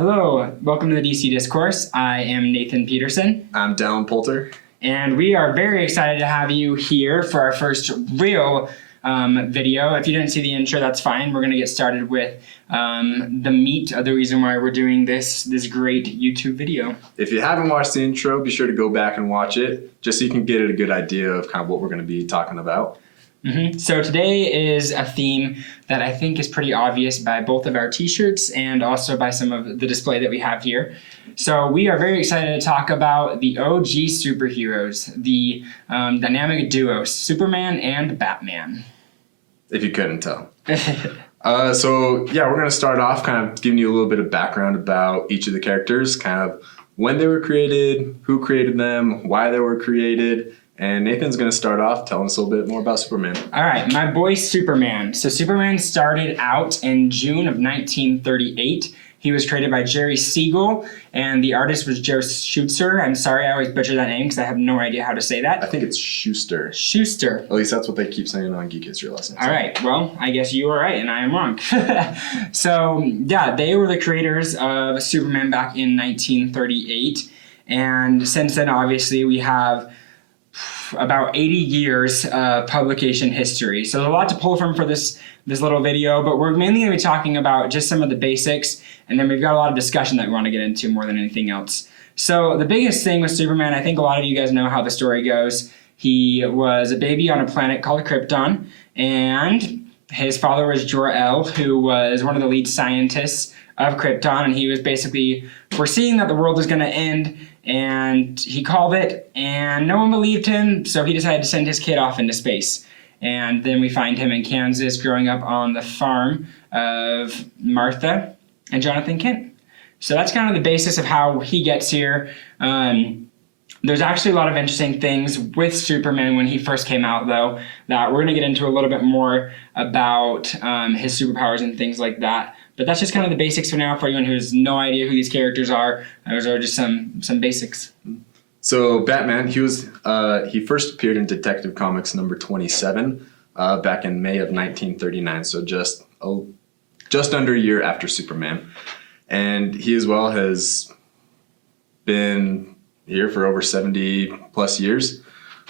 Hello, welcome to the DC Discourse. I am Nathan Peterson. I'm Dallin Poulter. And we are very excited to have you here for our first real video. If you didn't see the intro, that's fine. We're going to get started with the meat of the reason why we're doing this great YouTube video. If you haven't watched the intro, be sure to go back and watch it, just so you can get a good idea of kind of what we're going to be talking about. So today is a theme that I think is pretty obvious by both of our t-shirts and also by some of the display that we have here. So we are very excited to talk about the OG superheroes, the dynamic duo, Superman and Batman. If you couldn't tell. So yeah, we're going to start off kind of giving you a little bit of background about each of the characters, kind of when they were created, who created them, why they were created. And Nathan's going to start off telling us a little bit more about Superman. All right, my boy Superman. So Superman started out in June of 1938. He was created by Jerry Siegel, and the artist was Joe Shuster. I'm sorry, I always butcher that name because I have no idea how to say that. I think it's Schuster. Schuster. At least that's what they keep saying on Geek History Lessons. All right, well, I guess you are right and I am wrong. So, yeah, they were the creators of Superman back in 1938. And since then, obviously, we have about 80 years of publication history. So there's a lot to pull from for this little video, but we're mainly going to be talking about just some of the basics, and then we've got a lot of discussion that we want to get into more than anything else. So the biggest thing with Superman, I think a lot of you guys know how the story goes. He was a baby on a planet called Krypton, and his father was Jor-El, who was one of the lead scientists of Krypton, and he was basically foreseeing that the world was going to end, and he called it, and no one believed him, so he decided to send his kid off into space. And then we find him in Kansas growing up on the farm of Martha and Jonathan Kent. So that's kind of the basis of how he gets here. There's actually a lot of interesting things with Superman when he first came out, though, that we're going to get into a little bit more about his superpowers and things like that. But that's just kind of the basics for now for anyone who has no idea who these characters are. Those are just some basics. So Batman, he first appeared in Detective Comics number 27 back in May of 1939, so just under a year after Superman. And he as well has been here for over 70 plus years.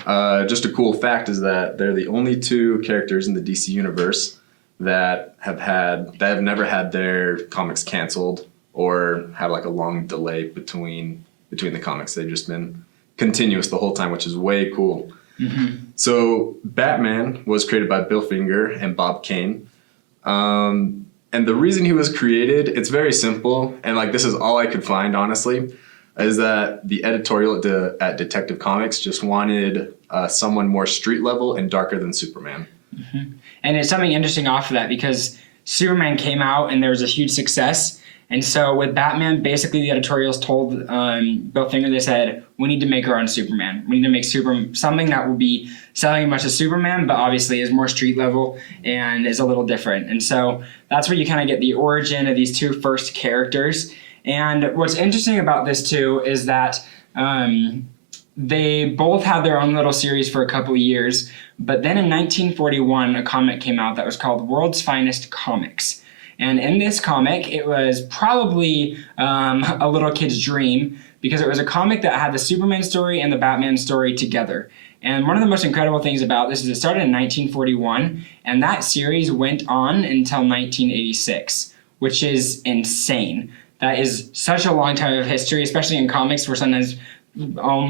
Just a cool fact is that they're the only two characters in the DC universe that have never had their comics canceled or had like a long delay between the comics. They've just been continuous the whole time, which is way cool. So Batman was created by Bill Finger and Bob Kane. And the reason he was created, it's very simple. And like, this is all I could find, honestly, is that the editorial at Detective Comics just wanted someone more street level and darker than Superman. And it's something interesting off of that because Superman came out and there was a huge success. And so with Batman, basically the editorials told Bill Finger, they said, we need to make our own Superman. We need to make something that will be selling as much as Superman, but obviously is more street level and is a little different. And so that's where you kind of get the origin of these two first characters. And what's interesting about this too is that they both had their own little series for a couple of years, but then in 1941, a comic came out that was called World's Finest Comics. And in this comic, it was probably a little kid's dream because it was a comic that had the Superman story and the Batman story together. And one of the most incredible things about this is it started in 1941, and that series went on until 1986, which is insane. That is such a long time of history, especially in comics where sometimes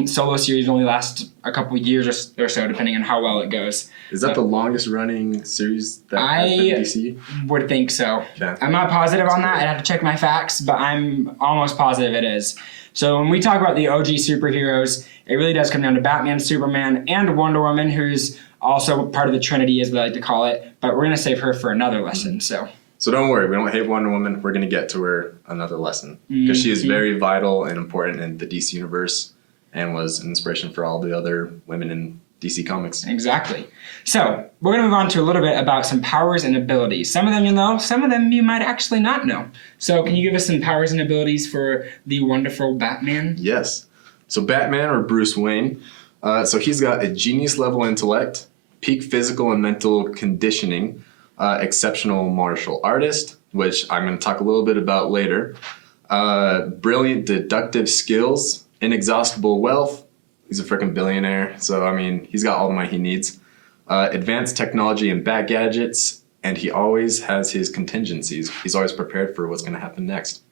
solo series only last a couple of years or so, depending on how well it goes. Is that the longest running series that has been DC? Would think so. Okay. I'm not positive on that. I'd have to check my facts, but I'm almost positive it is. So when we talk about the OG superheroes, it really does come down to Batman, Superman, and Wonder Woman, who's also part of the Trinity, as they like to call it. But we're going to save her for another lesson. So don't worry, we don't hate Wonder Woman. We're going to get to her another lesson because she is very vital and important in the DC universe and was an inspiration for all the other women in DC Comics. Exactly. So we're going to move on to a little bit about some powers and abilities. Some of them you'll know, some of them you might actually not know. So can you give us some powers and abilities for the wonderful Batman? Yes. So Batman, or Bruce Wayne, so he's got a genius level intellect, peak physical and mental conditioning, exceptional martial artist, which I'm going to talk a little bit about later, Brilliant deductive skills, inexhaustible wealth. He's a freaking billionaire, so I mean, he's got all the money he needs. Advanced technology and bat gadgets, and he always has his contingencies. He's always prepared for what's going to happen next.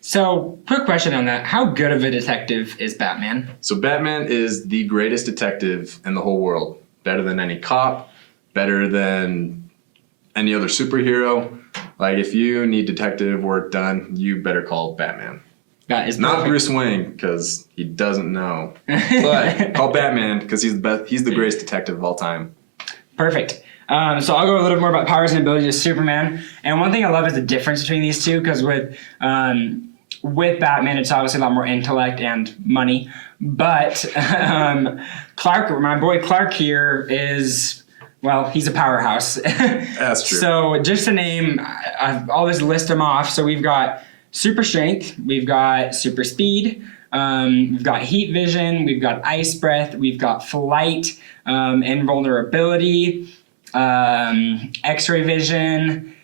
So, quick question on that. How good of a detective is Batman? So Batman is the greatest detective in the whole world. Better than any cop, better than any other superhero. Like, if you need detective work done, you better call Batman. That is Not perfect. Bruce Wayne, because he doesn't know. But call Batman, because he's the best. He's the greatest detective of all time. Perfect. So I'll go a little more about powers and abilities of Superman. And one thing I love is the difference between these two, because with Batman, it's obviously a lot more intellect and money. But Clark, my boy Clark here is, well, he's a powerhouse. That's true. So just to name, I'll just list them off. So we've got super strength, we've got super speed, we've got heat vision, we've got ice breath, we've got flight, invulnerability, x-ray vision,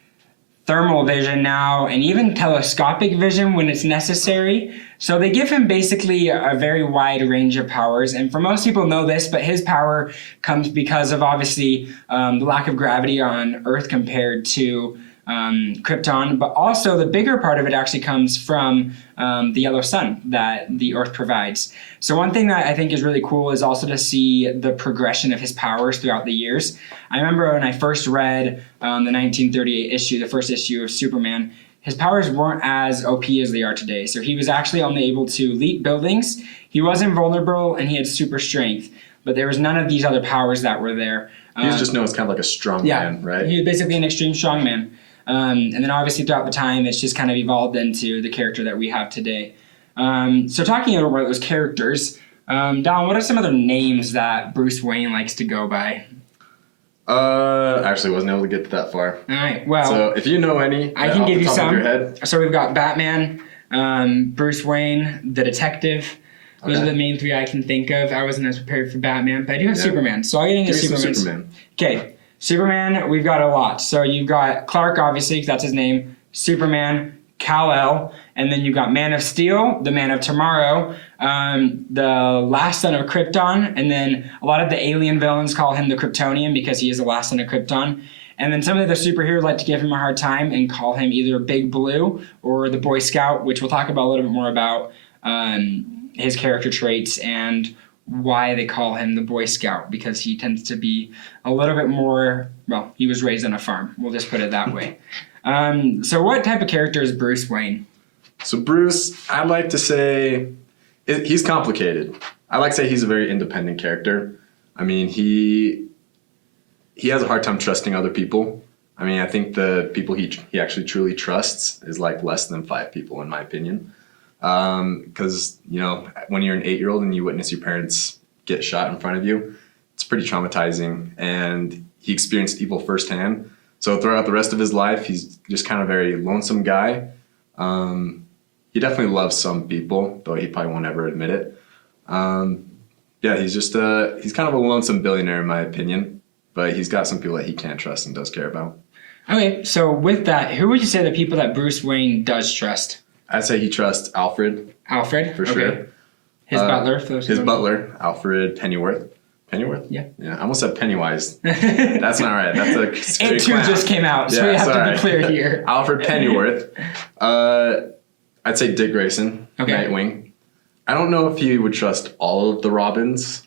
thermal vision now, and even telescopic vision when it's necessary. So they give him basically a very wide range of powers. And for most people know this, but his power comes because of obviously the lack of gravity on Earth compared to Krypton, but also the bigger part of it actually comes from the yellow sun that the Earth provides. So one thing that I think is really cool is also to see the progression of his powers throughout the years. I remember when I first read the 1938 issue, the first issue of Superman, his powers weren't as OP as they are today. So he was actually only able to leap buildings, he was invulnerable, and he had super strength. But there was none of these other powers that were there. He was just known as kind of like a strong man, right? He was basically an extreme strongman. And then obviously throughout the time, it's just kind of evolved into the character that we have today. So talking about those characters, Don, what are some other names that Bruce Wayne likes to go by? Actually wasn't able to get that far. All right, well, So if you know any, I can off give the you top of some. your head. So we've got Batman, Bruce Wayne, the detective. Those Okay. are the main three I can think of. I wasn't as prepared for Batman, but I do have Yeah. Superman. So I'll get into Give me some Superman. Superman. Okay, Superman, we've got a lot. So you've got Clark, obviously, 'cause that's his name. Superman, Kal-El, and then you've got Man of Steel, the Man of Tomorrow, the last son of Krypton, and then a lot of the alien villains call him the Kryptonian because he is the last son of Krypton. And then some of the superheroes like to give him a hard time and call him either Big Blue or the Boy Scout, which we'll talk about a little bit more about his character traits and why they call him the Boy Scout, because he tends to be a little bit more, well, he was raised on a farm. We'll just put it that way. So what type of character is Bruce Wayne? So Bruce, I'd like to say he's complicated. I like to say he's a very independent character. I mean, he has a hard time trusting other people. I mean, I think the people he actually truly trusts is like less than 5 people, in my opinion. Because, you know, when you're an 8-year-old and you witness your parents get shot in front of you, it's pretty traumatizing. And he experienced evil firsthand. So throughout the rest of his life, he's just kind of a very lonesome guy. He definitely loves some people, though he probably won't ever admit it. Yeah, he's just he's kind of a lonesome billionaire, in my opinion. But he's got some people that he can't trust and does care about. Okay, so with that, who would you say the people that Bruce Wayne does trust? I'd say he trusts Alfred. Alfred? For okay. sure. His butler? For those who His don't- butler, Alfred Pennyworth. Pennyworth? Yeah. Yeah, I almost said Pennywise. That's not right. That's a scary It too clown. just came out, so we have to be clear here. Alfred Pennyworth. I'd say Dick Grayson, Okay. Nightwing. I don't know if he would trust all of the Robins.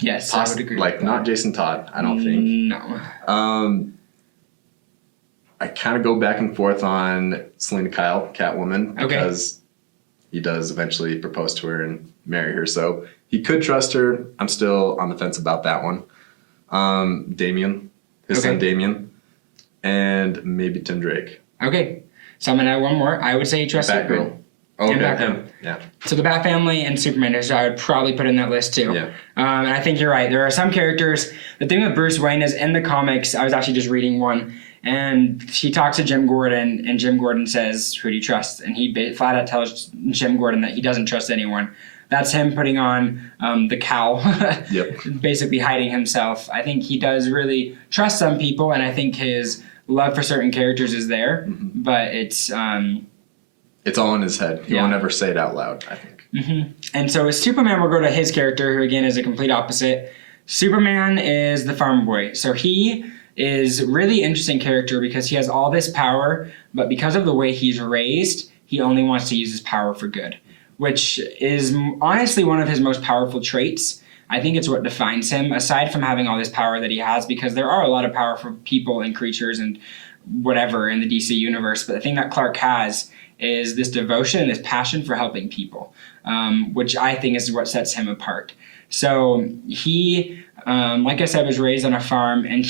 Yes, I would agree. Like, with not that. Jason Todd, I don't think. No. I kind of go back and forth on Selena Kyle, Catwoman, Okay. because he does eventually propose to her and marry her. So he could trust her. I'm still on the fence about that one. Damien, his son Okay. Damien, and maybe Tim Drake. Okay, so I'm going to add one more. I would say you trust Superman. Batgirl. Oh, And okay, Batgirl. him. Yeah. So the Bat Family and Superman is I would probably put in that list too. Yeah. And I think you're right. There are some characters. The thing with Bruce Wayne is in the comics, I was actually just reading one, and he talks to Jim Gordon, and Jim Gordon says, "Who do you trust?" And he flat out tells Jim Gordon that he doesn't trust anyone. That's him putting on the cowl, Yep. basically hiding himself. I think he does really trust some people, and I think his love for certain characters is there, but it's it's all in his head. He won't ever say it out loud, I think. And so with Superman, we'll go to his character, who again is a complete opposite. Superman is the farm boy. So he is really interesting character because he has all this power, but because of the way he's raised, he only wants to use his power for good, which is honestly one of his most powerful traits. I think it's what defines him, aside from having all this power that he has, because there are a lot of powerful people and creatures and whatever in the DC universe. But the thing that Clark has is this devotion and this passion for helping people, which I think is what sets him apart. So he, like I said, was raised on a farm, and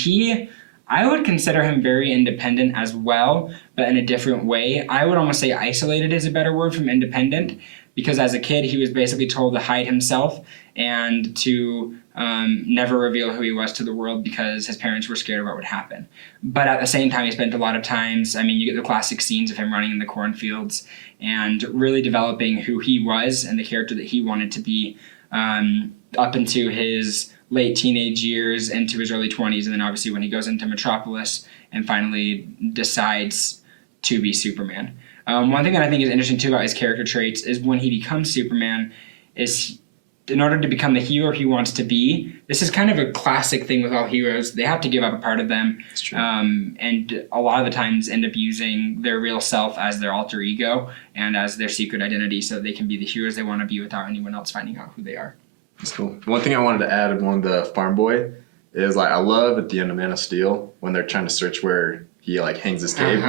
I would consider him very independent as well, but in a different way. I would almost say isolated is a better word from independent, because as a kid, he was basically told to hide himself and to never reveal who he was to the world because his parents were scared of what would happen. But at the same time, he spent a lot of times, you get the classic scenes of him running in the cornfields and really developing who he was and the character that he wanted to be up into his late teenage years into his early 20s, and then obviously when he goes into Metropolis and finally decides to be Superman. One thing that I think is interesting too about his character traits is when he becomes Superman, is in order to become the hero he wants to be, this is kind of a classic thing with all heroes. They have to give up a part of them, and a lot of the times end up using their real self as their alter ego and as their secret identity so that they can be the heroes they want to be without anyone else finding out who they are. That's cool. One thing I wanted to add of one of the farm boy is I love at the end of Man of Steel when they're trying to search where he hangs his cape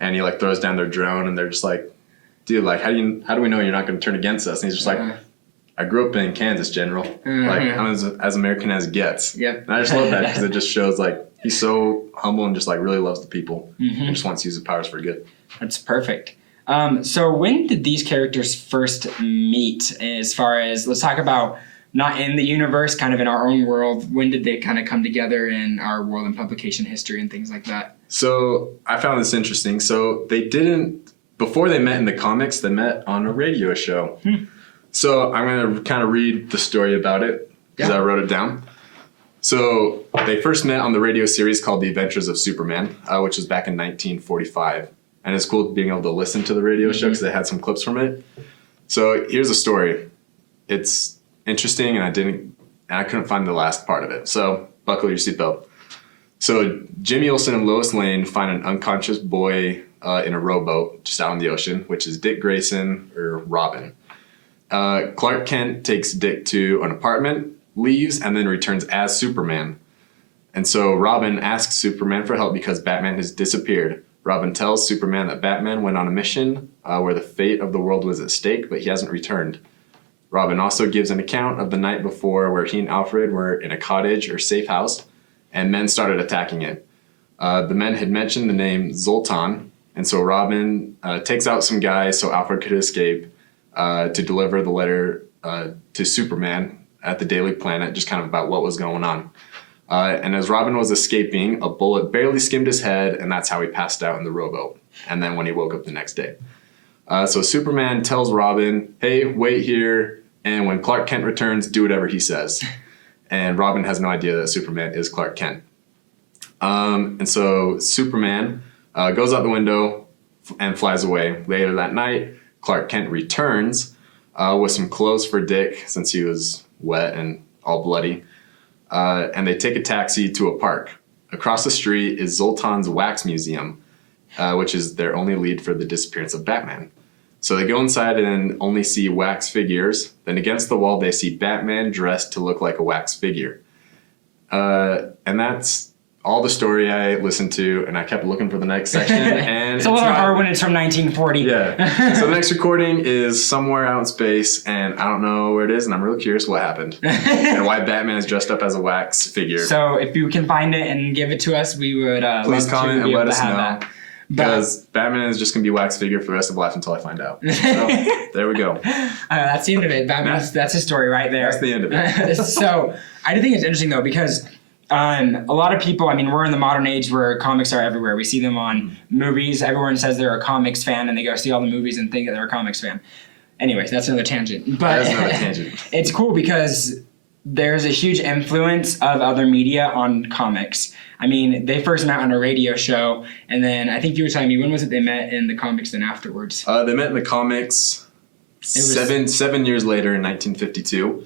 and he throws down their drone and they're just dude, how do we know you're not going to turn against us? And he's just I grew up in Kansas, General. I'm as American as it gets. Yep. And I just love that because it just shows he's so humble and just really loves the people and just wants to use his powers for good. That's perfect. So when did these characters first meet? As far as, let's talk about not in the universe, kind of in our own world. When did they kind of come together in our world and publication history and things like that? So I found this interesting. So before they met in the comics, they met on a radio show. So I'm going to kind of read the story about it because I wrote it down. So they first met on the radio series called The Adventures of Superman, which was back in 1945. And it's cool being able to listen to the radio show because they had some clips from it. So here's the story. It's interesting, and I couldn't find the last part of it. So buckle your seatbelt. So Jimmy Olsen and Lois Lane find an unconscious boy in a rowboat just out in the ocean, which is Dick Grayson or Robin. Clark Kent takes Dick to an apartment, leaves, and then returns as Superman. And so Robin asks Superman for help because Batman has disappeared. Robin tells Superman that Batman went on a mission where the fate of the world was at stake, but he hasn't returned. Robin also gives an account of the night before where he and Alfred were in a cottage or safe house, and men started attacking it. The men had mentioned the name Zoltan, and so Robin takes out some guys so Alfred could escape to deliver the letter to Superman at the Daily Planet, just kind of about what was going on. And as Robin was escaping, a bullet barely skimmed his head, and that's how he passed out in the rowboat. And then when he woke up the next day. So Superman tells Robin, hey, wait here, and when Clark Kent returns, do whatever he says. And Robin has no idea that Superman is Clark Kent. And so Superman goes out the window and flies away. Later that night, Clark Kent returns with some clothes for Dick since he was wet and all bloody. And they take a taxi to a park. Across the street is Zoltan's Wax Museum, which is their only lead for the disappearance of Batman. So they go inside and only see wax figures. Then against the wall, they see Batman dressed to look like a wax figure. And that's all the story I listened to, and I kept looking for the next section. And it's a little hard when it's from 1940. Yeah. So the next recording is somewhere out in space, and I don't know where it is, and I'm really curious what happened and why Batman is dressed up as a wax figure. So if you can find it and give it to us, we would please love comment to be and let able us to have know. that. Because Batman is just going to be a wax figure for the rest of life until I find out. So, there we go. That's the end of it. That's his story right there. That's the end of it. So I do think it's interesting, though, because a lot of people, we're in the modern age where comics are everywhere. We see them on movies. Everyone says they're a comics fan, and they go see all the movies and think that they're a comics fan. Anyways, that's another tangent. But That's another tangent. It's cool because there's a huge influence of other media on comics. I mean, they first met on a radio show, and then I think you were telling me, when was it they met in the comics then afterwards? They met in the comics seven years later in 1952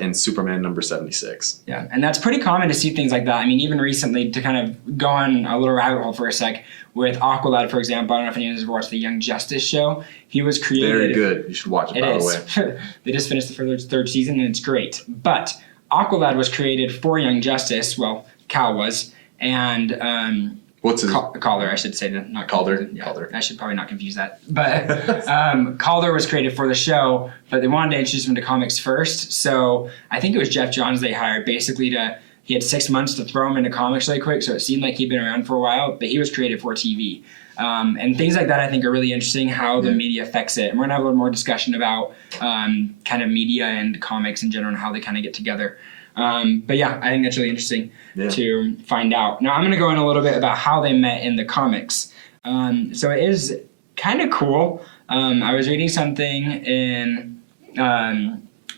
in Superman number 76. Yeah, and that's pretty common to see things like that. I mean, even recently, to kind of go on a little rabbit hole for a sec, with Aqualad, for example, I don't know if anyone's ever watched the Young Justice show. He was created... Very good. You should watch it, by the way. They just finished the third season, and it's great. But Aqualad was created for Young Justice. Well, Cal was. And... What's his... Calder, I should say. Not Calder? Yeah, Calder. I should probably not confuse that. But Calder was created for the show, but they wanted to introduce him to comics first. So I think it was Jeff Johns they hired, basically to... He had 6 months to throw him into comics really quick, so it seemed like he'd been around for a while, but he was created for TV. And things like that I think are really interesting, how the media affects it. And we're going to have a little more discussion about kind of media and comics in general and how they kind of get together. But yeah, I think that's really interesting to find out. Now I'm going to go in a little bit about how they met in the comics. So it is kind of cool. I was reading something in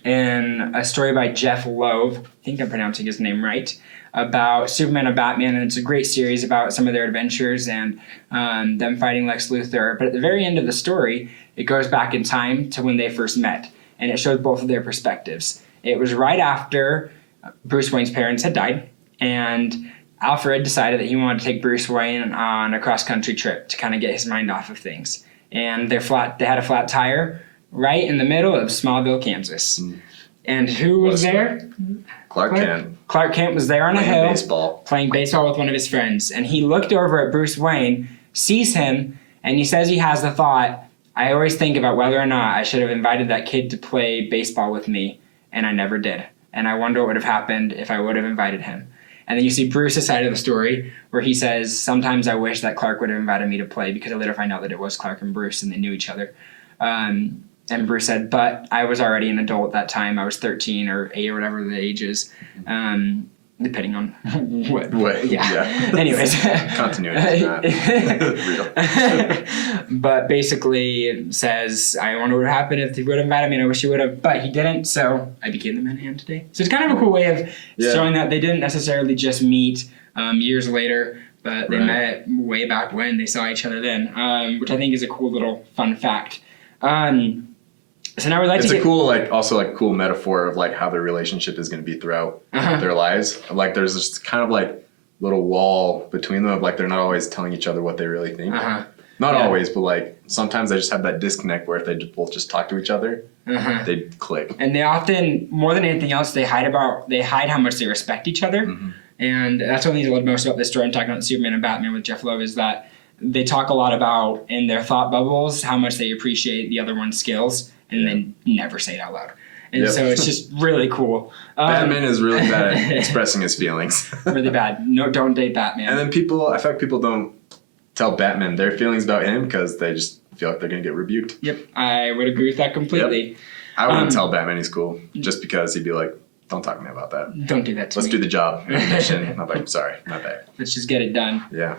a story by Jeff Loeb, I think I'm pronouncing his name right, about Superman and Batman, and it's a great series about some of their adventures and them fighting Lex Luthor. But at the very end of the story, it goes back in time to when they first met, and it shows both of their perspectives. It was right after Bruce Wayne's parents had died, and Alfred decided that he wanted to take Bruce Wayne on a cross-country trip to kind of get his mind off of things. And they had a flat tire right in the middle of Smallville, Kansas. And who was there? Clark Kent. Clark Kent was there on a hill playing baseball with one of his friends. And he looked over at Bruce Wayne, sees him, and he says he has the thought, I always think about whether or not I should have invited that kid to play baseball with me, and I never did. And I wonder what would have happened if I would have invited him. And then you see Bruce's side of the story where he says, sometimes I wish that Clark would have invited me to play, because I later find out that it was Clark and Bruce and they knew each other. And Bruce said, but I was already an adult at that time. I was 13 or 8 or whatever the age is, depending on what. Yeah. Anyways. Continuity is not real. But basically it says, I wonder what would happen if he would have invited me, and I wish he would have, but he didn't, so I became the Man-Hand today. So it's kind of a cool way of showing that they didn't necessarily just meet years later, but they met way back when. They saw each other then, which I think is a cool little fun fact. So now we'd like it's to a cool, cool metaphor of like how their relationship is going to be throughout their lives. Like there's this kind of like little wall between them. Like they're not always telling each other what they really think. Not always, but like sometimes they just have that disconnect where if they both just talk to each other, they'd click. And they often, more than anything else, they hide how much they respect each other. And that's one of the things I love most about this story. I'm talking about Superman and Batman with Jeff Loeb, is that they talk a lot about, in their thought bubbles, how much they appreciate the other one's skills, and then never say it out loud. And so it's just really cool. Batman is really bad at expressing his feelings. Really bad. No, don't date Batman. And then I feel like people don't tell Batman their feelings about him because they just feel like they're going to get rebuked. Yep, I would agree with that completely. Yep. I wouldn't tell Batman he's cool just because he'd be like, don't talk to me about that. Don't do that to me. Let's do the job. Mission. I'm like, sorry, my bad. Let's just get it done. Yeah.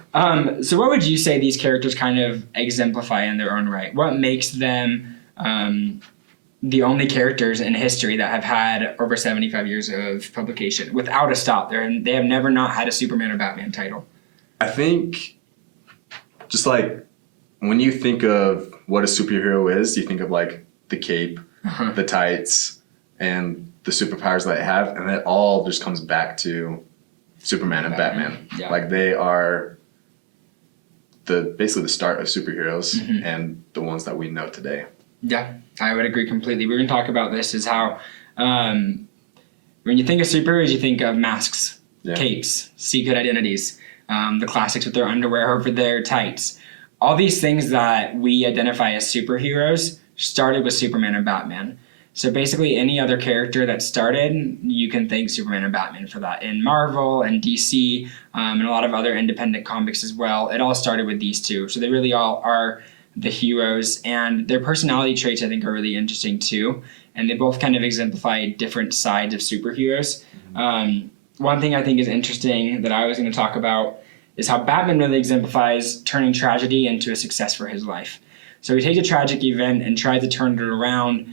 So what would you say these characters kind of exemplify in their own right? What makes them the only characters in history that have had over 75 years of publication without a stop? They have never not had a Superman or Batman title. I think just like when you think of what a superhero is, you think of like the cape, the tights, and the superpowers that they have, and it all just comes back to Superman and Batman. Yeah. Like they are basically the start of superheroes and the ones that we know today. Yeah, I would agree completely. We're going to talk about this is how when you think of superheroes, you think of masks, capes, secret identities, the classics with their underwear over their tights. All these things that we identify as superheroes started with Superman and Batman. So basically any other character that started, you can thank Superman and Batman for that. In Marvel and DC and a lot of other independent comics as well, it all started with these two. So they really all are the heroes, and their personality traits I think are really interesting too. And they both kind of exemplify different sides of superheroes. One thing I think is interesting that I was going to talk about is how Batman really exemplifies turning tragedy into a success for his life. So he takes a tragic event and tries to turn it around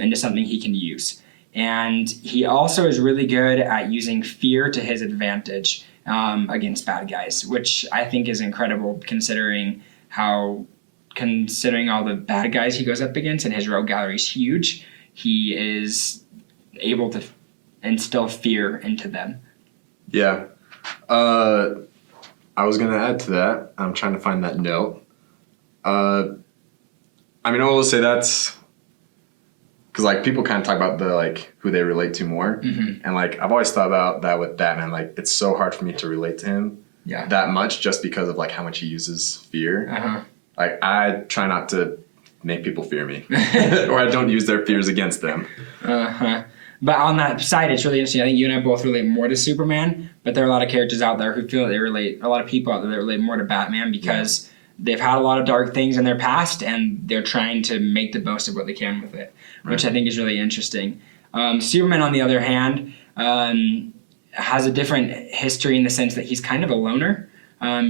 into something he can use. And he also is really good at using fear to his advantage against bad guys, which I think is incredible considering all the bad guys he goes up against, and his rogue gallery is huge. He is able to instill fear into them. Yeah. I was going to add to that. I'm trying to find that note. I will say that's because like people kind of talk about the like who they relate to more, and like I've always thought about that with Batman. Like it's so hard for me to relate to him that much just because of like how much he uses fear. Like I try not to make people fear me, or I don't use their fears against them. But on that side, it's really interesting. I think you and I both relate more to Superman, but there are a lot of characters out there who feel that a lot of people out there that relate more to Batman because they've had a lot of dark things in their past and they're trying to make the most of what they can with it, which I think is really interesting. Superman, on the other hand, has a different history in the sense that he's kind of a loner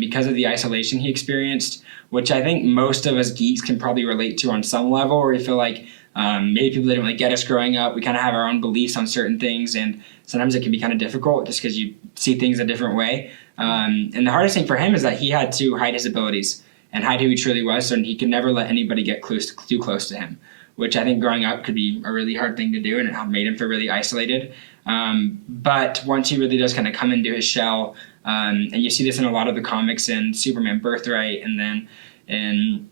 because of the isolation he experienced, which I think most of us geeks can probably relate to on some level, where we feel like maybe people didn't really get us growing up. We kind of have our own beliefs on certain things, and sometimes it can be kind of difficult just because you see things a different way. And the hardest thing for him is that he had to hide his abilities and hide who he truly was, so he could never let anybody get too close to him, which I think growing up could be a really hard thing to do, and it made him feel really isolated. But once he really does kind of come into his shell, and you see this in a lot of the comics in Superman Birthright, and then in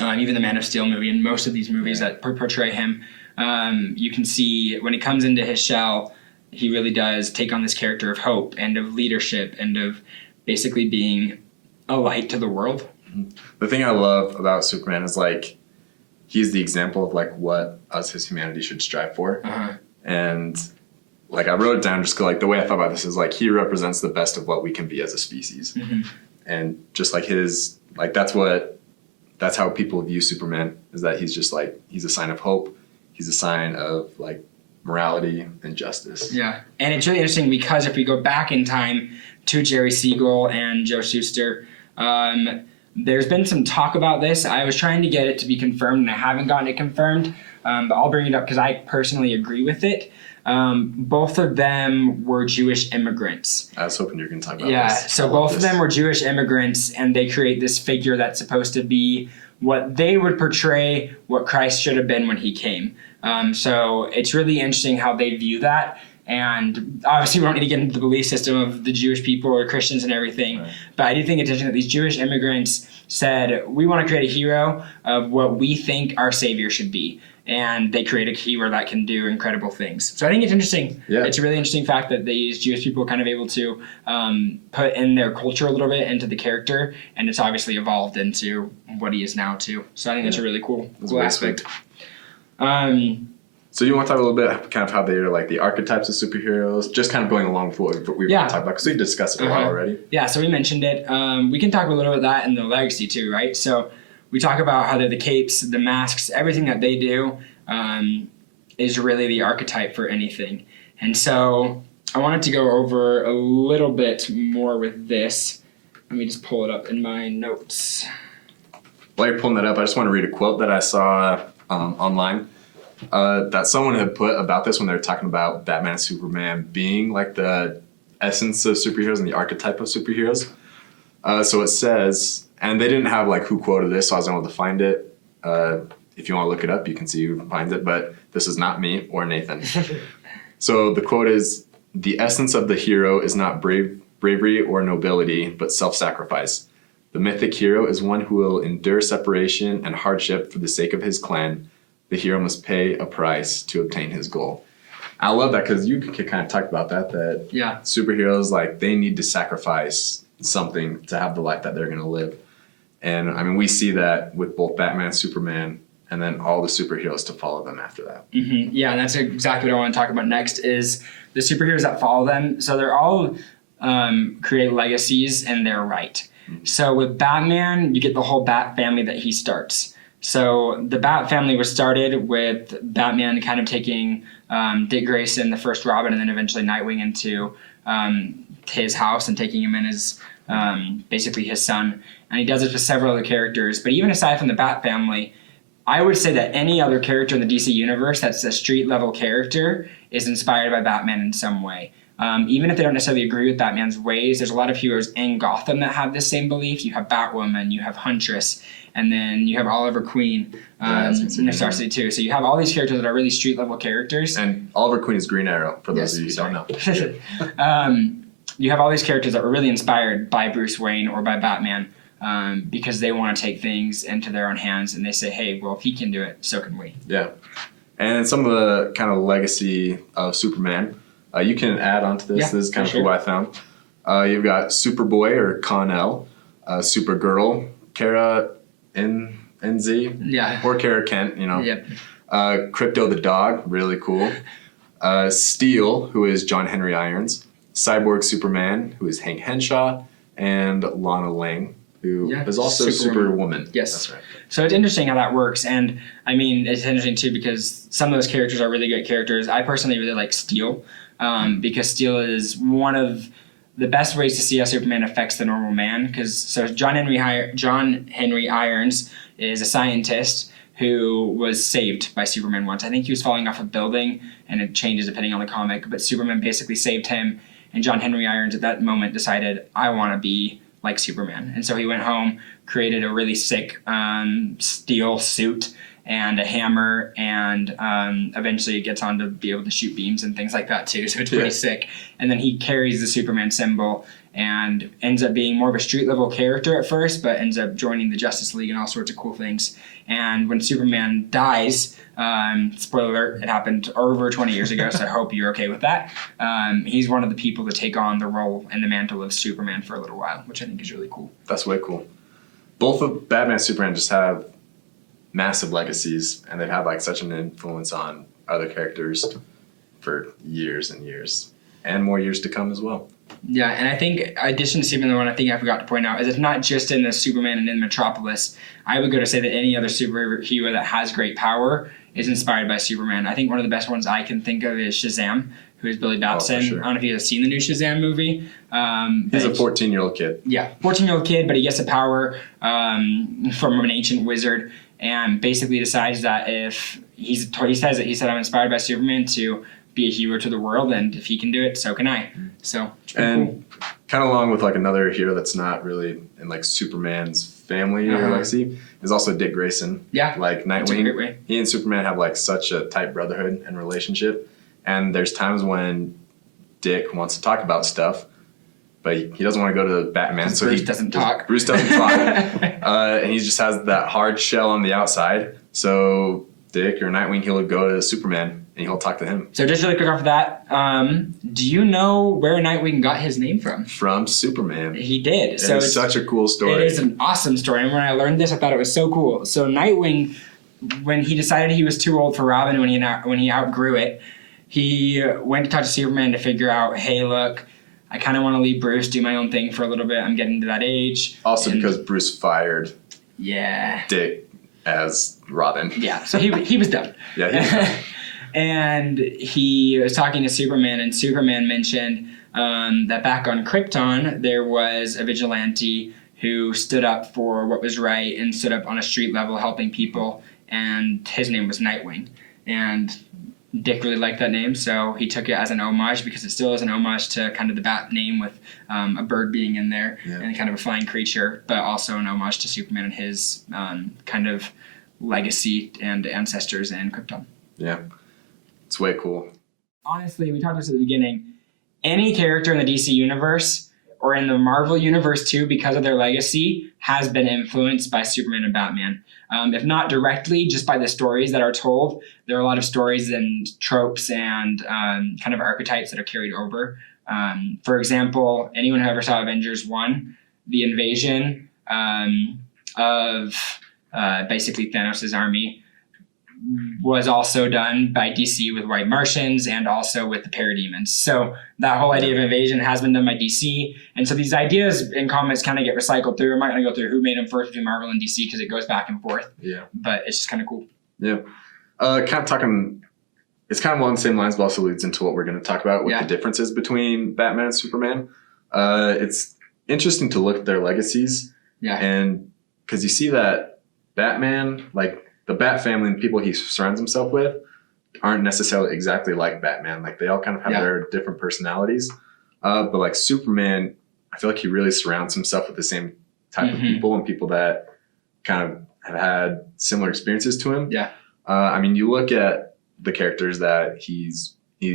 even the Man of Steel movie, and most of these movies that portray him, you can see when he comes into his shell, he really does take on this character of hope and of leadership and of basically being a light to the world. The thing I love about Superman is like he's the example of like what us as humanity should strive for. And like I wrote it down just 'cause, like the way I thought about this is like he represents the best of what we can be as a species. And just like that's how people view Superman, is that he's just like he's a sign of hope, he's a sign of like morality and justice. Yeah, and it's really interesting because if we go back in time to Jerry Siegel and Joe Shuster, there's been some talk about this. I was trying to get it to be confirmed, and I haven't gotten it confirmed, but I'll bring it up because I personally agree with it. Both of them were Jewish immigrants. I was hoping you were going to talk about this. Yeah, so both of them were Jewish immigrants, and they create this figure that's supposed to be what they would portray what Christ should have been when he came. So it's really interesting how they view that. And obviously, we don't need to get into the belief system of the Jewish people or Christians and everything. Right. But I do think it's interesting that these Jewish immigrants said, we want to create a hero of what we think our Savior should be. And they create a hero that can do incredible things. So I think it's interesting. Yeah. It's a really interesting fact that these Jewish people are kind of able to put in their culture a little bit into the character. And it's obviously evolved into what he is now, too. So I think that's a really cool aspect. So you want to talk a little bit kind of how they're like the archetypes of superheroes, just kind of going along with what we talked about, because we discussed it a lot already. Yeah, so we mentioned it. We can talk a little bit of that in the legacy too, right? So we talk about how they're the capes, the masks, everything that they do is really the archetype for anything. And so I wanted to go over a little bit more with this. Let me just pull it up in my notes. While you're pulling that up, I just want to read a quote that I saw online. That someone had put about this when they were talking about Batman and Superman being like the essence of superheroes and the archetype of superheroes. So it says, and they didn't have like who quoted this, so I was able to find it. If you want to look it up, you can see who finds it, but this is not me or Nathan. So the quote is, "The essence of the hero is not bravery or nobility, but self-sacrifice. The mythic hero is one who will endure separation and hardship for the sake of his clan. The hero must pay a price to obtain his goal." I love that because you could kind of talk about that superheroes, like they need to sacrifice something to have the life that they're going to live. And I mean, we see that with both Batman, Superman, and then all the superheroes to follow them after that. Mm-hmm. Yeah, and that's exactly what I want to talk about next is the superheroes that follow them. So they're all create legacies in their right. Mm-hmm. So with Batman, you get the whole Bat family that he starts. So the Bat family was started with Batman kind of taking Dick Grayson, the first Robin, and then eventually Nightwing into his house and taking him in as basically his son. And he does it with several other characters. But even aside from the Bat family, I would say that any other character in the DC universe that's a street level character is inspired by Batman in some way. Even if they don't necessarily agree with Batman's ways, there's a lot of heroes in Gotham that have this same belief. You have Batwoman, you have Huntress, and then you have Oliver Queen in Star City too. So you have all these characters that are really street level characters. And Oliver Queen is Green Arrow, for those of you who don't know. You have all these characters that were really inspired by Bruce Wayne or by Batman because they want to take things into their own hands, and they say, hey, well, if he can do it, so can we. Yeah. And some of the kind of legacy of Superman, you can add on to this. Yeah, this is kind of sure. cool I found. You've got Superboy or Con-El, Supergirl, Kara NZ, Yeah. or Kara Kent, you know. Yep. Crypto the dog, really cool. Steel, who is John Henry Irons. Cyborg Superman, who is Hank Henshaw. And Lana Lang, who is also Superwoman. Yes. That's right. So it's interesting how that works. And I mean, it's interesting too because some of those characters are really good characters. I personally really like Steel because Steel is one of the best ways to see how Superman affects the normal man. So John Henry Irons is a scientist who was saved by Superman once. I think he was falling off a building, and it changes depending on the comic, but Superman basically saved him, and John Henry Irons at that moment decided, I want to be like Superman. And so he went home, created a really sick steel suit and a hammer, and eventually it gets on to be able to shoot beams and things like that too, so it's pretty sick. And then he carries the Superman symbol and ends up being more of a street level character at first, but ends up joining the Justice League and all sorts of cool things. And when Superman dies, spoiler alert, it happened over 20 years ago, so I hope you're okay with that. He's one of the people to take on the role and the mantle of Superman for a little while, which I think is really cool. That's way cool. Both of Batman and Superman just have massive legacies, and they've had like such an influence on other characters for years and years, and more years to come as well. Yeah, and I think, in addition to Superman, the one I think I forgot to point out is it's not just in the Superman and in Metropolis. I would go to say that any other superhero that has great power is inspired by Superman. I think one of the best ones I can think of is Shazam, who is Billy Batson. Sure. I don't know if you have seen the new Shazam movie. He's a 14-year-old kid. Yeah, 14-year-old kid, but he gets the power from an ancient wizard, and basically decides that if he said I'm inspired by Superman to be a hero to the world, and if he can do it, so can I. So it's pretty And kind of along with like another hero that's not really in like Superman's family or legacy is also Dick Grayson. Yeah, like that's a great way. Nightwing. He and Superman have like such a tight brotherhood and relationship, and there's times when Dick wants to talk about stuff, but he doesn't want to go to Batman. So Bruce doesn't talk. Bruce doesn't talk, and he just has that hard shell on the outside. So Dick or Nightwing, he'll go to Superman and he'll talk to him. So just really quick off of that, do you know where Nightwing got his name from? From Superman. He did. So it's such a cool story. It is an awesome story, and when I learned this, I thought it was so cool. So Nightwing, when he decided he was too old for Robin, when he outgrew it, he went to talk to Superman to figure out, hey, look, I kind of want to leave Bruce, do my own thing for a little bit. I'm getting to that age. Also because Bruce fired Dick as Robin. Yeah, so he was done. Yeah, he was done. And he was talking to Superman, and Superman mentioned that back on Krypton, there was a vigilante who stood up for what was right and stood up on a street level helping people, and his name was Nightwing. And Dick really liked that name, so he took it as an homage, because it still is an homage to kind of the Bat name with a bird being in there and kind of a flying creature, but also an homage to Superman and his kind of legacy and ancestors in Krypton. Yeah. It's way cool. Honestly, we talked about this at the beginning. Any character in the DC universe or in the Marvel universe too, because of their legacy, has been influenced by Superman and Batman. If not directly, just by the stories that are told. There are a lot of stories and tropes and kind of archetypes that are carried over. For example, anyone who ever saw Avengers 1, the invasion of basically Thanos' army was also done by DC with White Martians and also with the Parademons. So that whole idea of invasion has been done by DC. And so these ideas in comics kind of get recycled through. I'm not going to go through who made them first between Marvel and DC because it goes back and forth. Yeah. But it's just kind of cool. Yeah. Kind of talking, it's kind of along the same lines, but also leads into what we're going to talk about with the differences between Batman and Superman. It's interesting to look at their legacies. Yeah. And because you see that Batman, like, the Bat family and people he surrounds himself with aren't necessarily exactly like Batman. Like they all kind of have their different personalities. But like Superman, I feel like he really surrounds himself with the same type of people and people that kind of have had similar experiences to him. Yeah. I mean, you look at the characters that he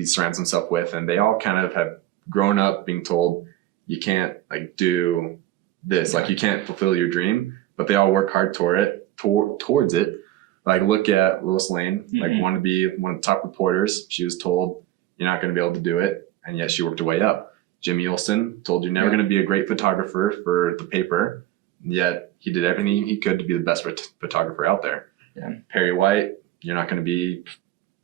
surrounds himself with, and they all kind of have grown up being told you can't like do this, like you can't fulfill your dream, but they all work hard towards it. Like look at Lois Lane, like wanted to be one of the top reporters. She was told you're not going to be able to do it, and yet she worked her way up. Jimmy Olsen told you're never going to be a great photographer for the paper, and yet he did everything he could to be the best photographer out there. Yeah. Perry White, you're not going to be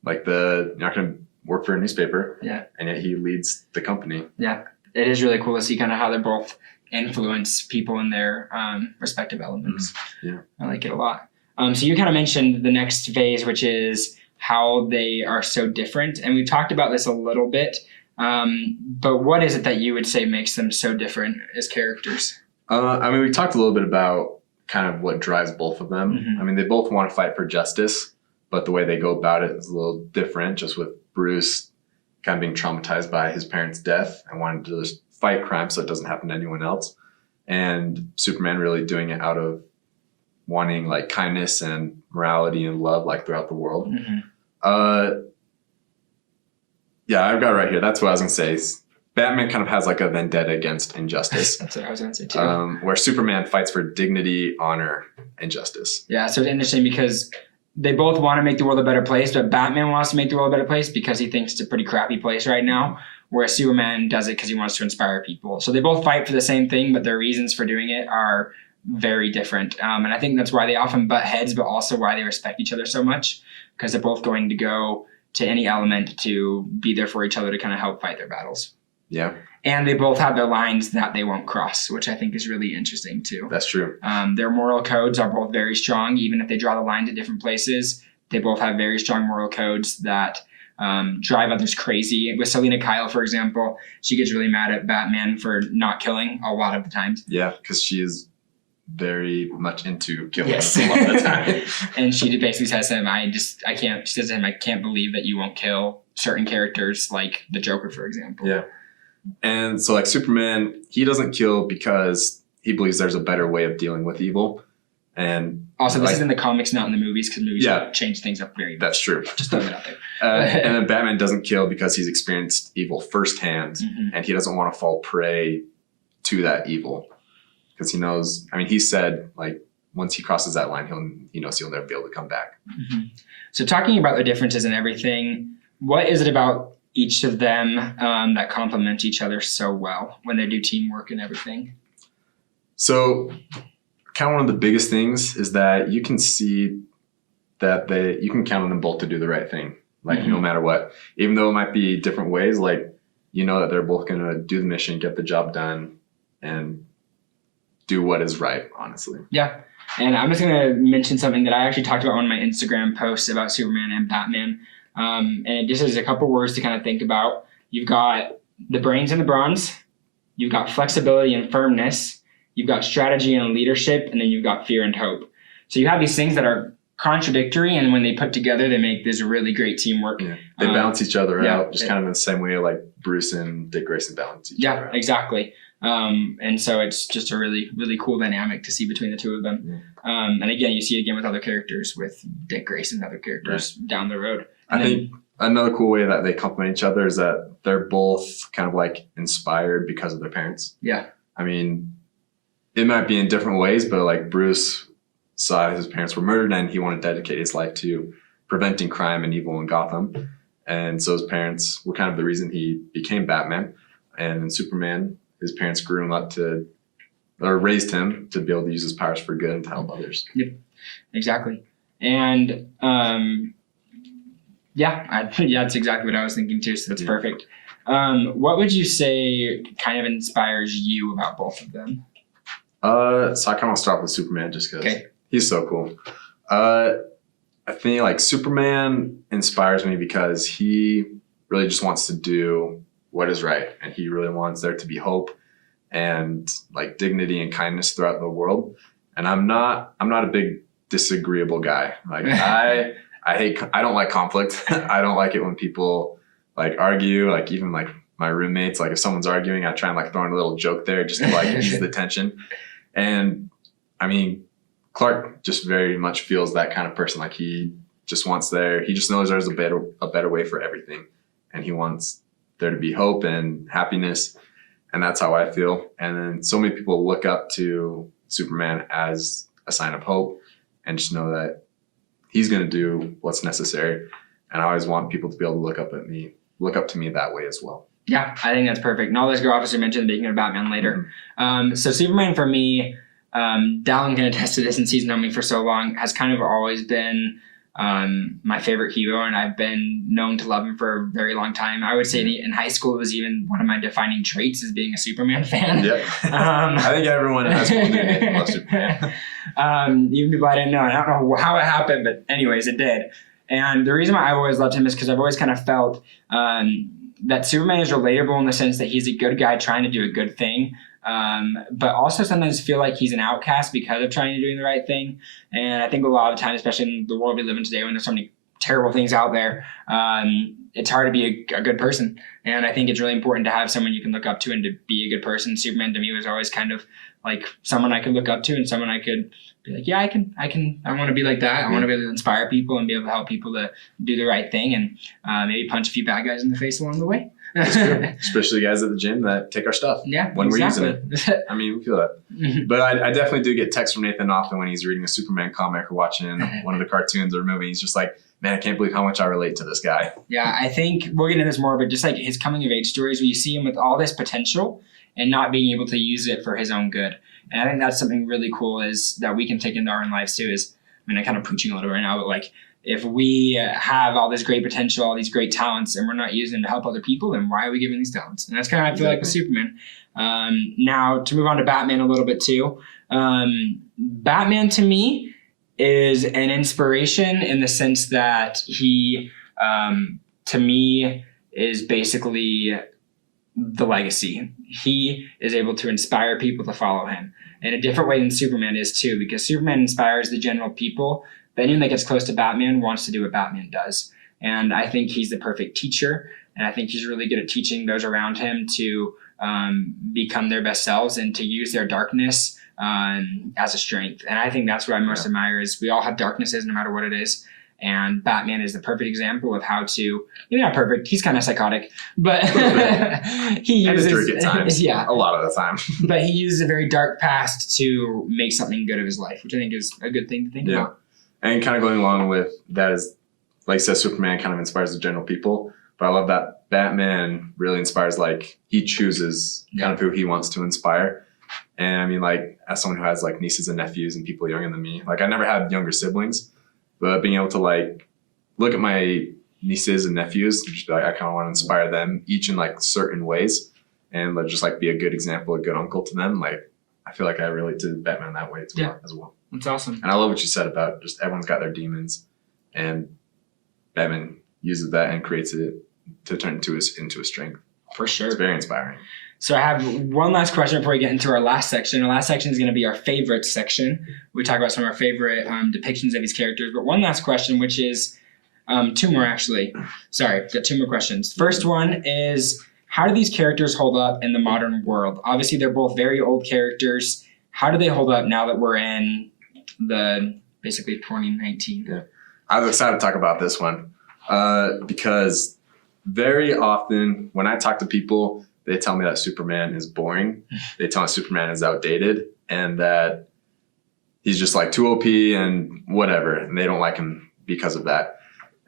you're not going to work for a newspaper. Yeah. And yet he leads the company. Yeah. It is really cool to see kind of how they both influence people in their respective elements. Yeah. I like it a lot. So you kind of mentioned the next phase, which is how they are so different. And we talked about this a little bit. But what is it that you would say makes them so different as characters? I mean, we talked a little bit about kind of what drives both of them. I mean, they both want to fight for justice, but the way they go about it is a little different, just with Bruce kind of being traumatized by his parents' death and wanting to just fight crime so it doesn't happen to anyone else. And Superman really doing it out of wanting like kindness and morality and love like throughout the world. Yeah, I've got it right here. That's what I was going to say. Batman kind of has like a vendetta against injustice. That's what I was going to say too. Where Superman fights for dignity, honor, and justice. Yeah, so it's interesting because they both want to make the world a better place, but Batman wants to make the world a better place because he thinks it's a pretty crappy place right now, whereas Superman does it because he wants to inspire people. So they both fight for the same thing, but their reasons for doing it are very different. And I think that's why they often butt heads, but also why they respect each other so much, because they're both going to go to any element to be there for each other to kind of help fight their battles. Yeah. And they both have their lines that they won't cross, which I think is really interesting too. That's true. Their moral codes are both very strong, even if they draw the line to different places. They both have very strong moral codes that drive others crazy. With Selina Kyle, for example, she gets really mad at Batman for not killing a lot of the times. Yeah, because she is very much into killing Yes. a lot of the time. And she basically says to him, she says to him, I can't believe that you won't kill certain characters like the Joker, for example. Yeah. And so like Superman, he doesn't kill because he believes there's a better way of dealing with evil. And also, this is in the comics, not in the movies, because movies Yeah. change things up very much. that's true. Just throwing it out there. And then Batman doesn't kill because he's experienced evil firsthand, and he doesn't want to fall prey to that evil. Because he knows, I mean, he said, like, once he crosses that line, he knows he'll never be able to come back. So talking about the differences in everything, what is it about each of them that complement each other so well when they do teamwork and everything? So kind of one of the biggest things is that you can see that you can count on them both to do the right thing, like no matter what. Even though it might be different ways, like you know that they're both going to do the mission, get the job done, and do what is right, honestly. Yeah. And I'm just going to mention something that I actually talked about on my Instagram posts about Superman and Batman. And it just is a couple words to kind of think about. You've got the brains and the bronze. You've got flexibility and firmness. You've got strategy and leadership. And then you've got fear and hope. So you have these things that are contradictory. And when they put together, they make this really great teamwork. Yeah. They balance each other yeah. out, just kind of in the same way like Bruce and Dick Grayson balance each other out. Yeah, exactly. And so it's just a really, really cool dynamic to see between the two of them. And again, you see it again with other characters, with Dick Grayson and other characters down the road. And I think another cool way that they complement each other is that they're both kind of like inspired because of their parents. Yeah. I mean, it might be in different ways, but like Bruce saw his parents were murdered and he wanted to dedicate his life to preventing crime and evil in Gotham. And so his parents were kind of the reason he became Batman. And in Superman, his parents grew him up raised him to be able to use his powers for good and to help others. Yep, exactly. And that's exactly what I was thinking too. So that's perfect. What would you say kind of inspires you about both of them? So I kind of want to start with Superman just because he's so cool. I think like Superman inspires me because he really just wants to do what is right, and he really wants there to be hope and like dignity and kindness throughout the world. And I'm not a big disagreeable guy. Like I don't like conflict. I don't like it when people like argue, like even like my roommates, like if someone's arguing, I try and like throw in a little joke there just to like ease the tension. And I mean, Clark just very much feels that kind of person. Like he just he just knows there's a better way for everything. And he wants there to be hope and happiness. And that's how I feel. And then so many people look up to Superman as a sign of hope and just know that he's going to do what's necessary. And I always want people to be able to look up to me that way as well. Yeah, I think that's perfect. And all those go obviously mentioned the making of Batman later. So Superman for me, Dallin can attest to this since he's known me for so long, has kind of always been my favorite hero, and I've been known to love him for a very long time. I would say in high school it was even one of my defining traits as being a Superman fan. Yep. I think everyone in high school did love Superman. Even people I didn't know. I don't know how it happened, but anyways, it did. And the reason why I've always loved him is because I've always kind of felt that Superman is relatable in the sense that he's a good guy trying to do a good thing. But also sometimes feel like he's an outcast because of trying to do the right thing. And I think a lot of the time, especially in the world we live in today when there's so many terrible things out there, it's hard to be a good person. And I think it's really important to have someone you can look up to and to be a good person. Superman to me was always kind of like someone I could look up to and someone I could be like, yeah, I want to be like that. I want to be able to inspire people and be able to help people to do the right thing and maybe punch a few bad guys in the face along the way. That's true. Especially guys at the gym that take our stuff. Yeah, when exactly. we're using it. I mean, we feel that. But I definitely do get texts from Nathan often when he's reading a Superman comic or watching one of the cartoons or movie. He's just like, man, I can't believe how much I relate to this guy. Yeah, I think we'll get into this more, but just like his coming of age stories where you see him with all this potential and not being able to use it for his own good. And I think that's something really cool is that we can take into our own lives too is, I mean, I'm kind of preaching a little right now, but like, if we have all this great potential, all these great talents, and we're not using them to help other people, then why are we giving these talents? And that's kind of how I feel like with Superman. Now, to move on to Batman a little bit too. Batman to me is an inspiration in the sense that he, to me, is basically the legacy. He is able to inspire people to follow him in a different way than Superman is too, because Superman inspires the general people. But anyone that gets close to Batman wants to do what Batman does. And I think he's the perfect teacher. And I think he's really good at teaching those around him to become their best selves and to use their darkness as a strength. And I think that's what I most admire is we all have darknesses no matter what it is. And Batman is the perfect example of how to, maybe not perfect, he's kind of psychotic, but he uses, at times, yeah, a lot of the time. But he uses a very dark past to make something good of his life, which I think is a good thing to think about. And kind of going along with that is, like I said, Superman kind of inspires the general people. But I love that Batman really inspires, like, he chooses kind of who he wants to inspire. And I mean, like, as someone who has, like, nieces and nephews and people younger than me, like, I never had younger siblings. But being able to, like, look at my nieces and nephews and just be like, I kind of want to inspire them each in, like, certain ways. And like, just, like, be a good example, a good uncle to them. Like, I feel like I relate to Batman that way as well. That's awesome. And I love what you said about just everyone's got their demons, and Batman uses that and creates it to turn into a strength. For sure. It's very inspiring. So I have one last question before we get into our last section. Our last section is going to be our favorite section. We talk about some of our favorite depictions of these characters. But one last question, which is two more actually. Sorry, got two more questions. First one is, how do these characters hold up in the modern world? Obviously, they're both very old characters. How do they hold up now that we're in the basically 2019? Yeah, I was excited to talk about this one because very often when I talk to people, they tell me that Superman is boring. They tell me Superman is outdated and that he's just like too OP and whatever, and they don't like him because of that.